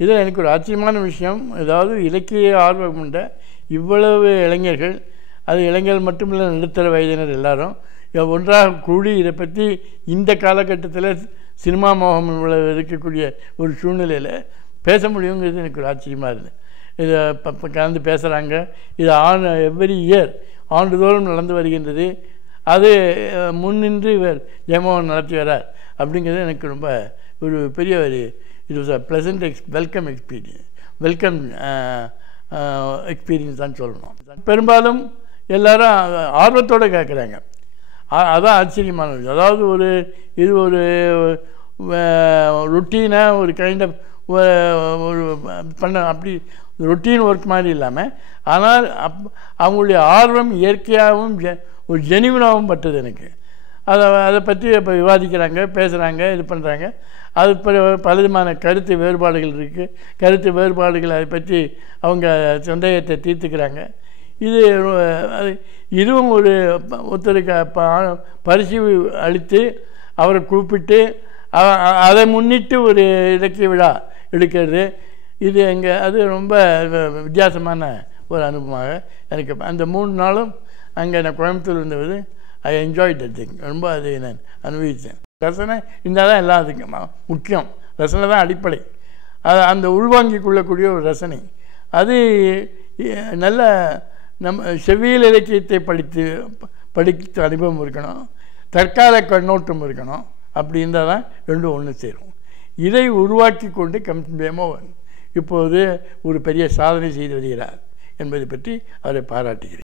இதில் எனக்கு ஒரு ஆச்சரியமான விஷயம். ஏதாவது இலக்கிய ஆர்வம் உண்ட இவ்வளவு இளைஞர்கள் அது இளைஞர்கள் மட்டுமில்லை நடுத்தர வயதினர் எல்லாரும் ஒன்றாக கூடி இதை பற்றி இந்த காலகட்டத்தில் சினிமா மோகம் இவ்வளவு இருக்கக்கூடிய ஒரு சூழ்நிலையில் பேச முடியுங்கிறது எனக்கு ஒரு ஆச்சரியமாக இருந்தது. இதை இப்போ கலந்து பேசுகிறாங்க இது ஆண் எவ்ரி இயர் ஆண்டுதோறும் நடந்து வருகின்றது. அது முன்னின்று இவர் ஜெயமோகன் நடத்தி வரார் அப்படிங்கிறது எனக்கு ரொம்ப ஒரு பெரிய ஒரு இது was a pleasant ex welcome experience welcome experience தான் சொல்லணும். பெரும்பாலும் எல்லாரும் ஆர்வத்தோடு கேட்குறாங்க அ- அதான் ஆச்சரியமானது. அதாவது ஒரு இது ஒரு ருட்டீனாக ஒரு கைண்ட் ஆஃப் ஒரு பண்ண அப்படி ரொட்டீன் ஒர்க் மாதிரி இல்லாமல் ஆனால் அப் அவங்களுடைய ஆர்வம் இயற்கையாகவும் ஜெ- ஒரு ஜெனிவனாகவும் பட்டது எனக்கு. அதை அதை பற்றி இப்போ விவாதிக்கிறாங்க பேசுகிறாங்க இது பண்ணுறாங்க அது பல விதமான கருத்து வேறுபாடுகள் இருக்குது கருத்து வேறுபாடுகள் அதை பற்றி அவங்க சந்தேகத்தை தீர்த்துக்கிறாங்க. இது இதுவும் ஒரு ஒருத்தருக்கு ப- பரிசு அளித்து அவரை கூப்பிட்டு அதை முன்னிட்டு ஒரு இலக்கிய விழா எடுக்கிறது. இது எங்கே அது ரொம்ப வித்தியாசமான ஒரு அனுபவமாக எனக்கு அந்த மூணு நாளும் அங்கே நான் கோயம்புத்தூர் இருந்தது ஐ என்ஜாய் தட் திங் ரொம்ப அதை நான் அனுபவித்தேன். ரசனை இருந்தால் தான் எல்லாத்துக்கும் முக்கியம். ரசனை தான் அடிப்படை. அது அந்த உள்வாங்கிக் கொள்ளக்கூடிய ஒரு ரசனை. அது நல்ல நம்ம செவ்வியல் இலக்கியத்தை படித்து ப- அனுபவம் இருக்கணும். தற்கால கண்ணோட்டம் இருக்கணும். அப்படி இருந்தால் தான் ரெண்டும் ஒன்று சேரும். இதை உருவாக்கி கொண்டு கம் இப்போது ஒரு பெரிய சாதனை செய்து வருகிறார் என்பதை பற்றி அவரை பாராட்டுகிறேன்.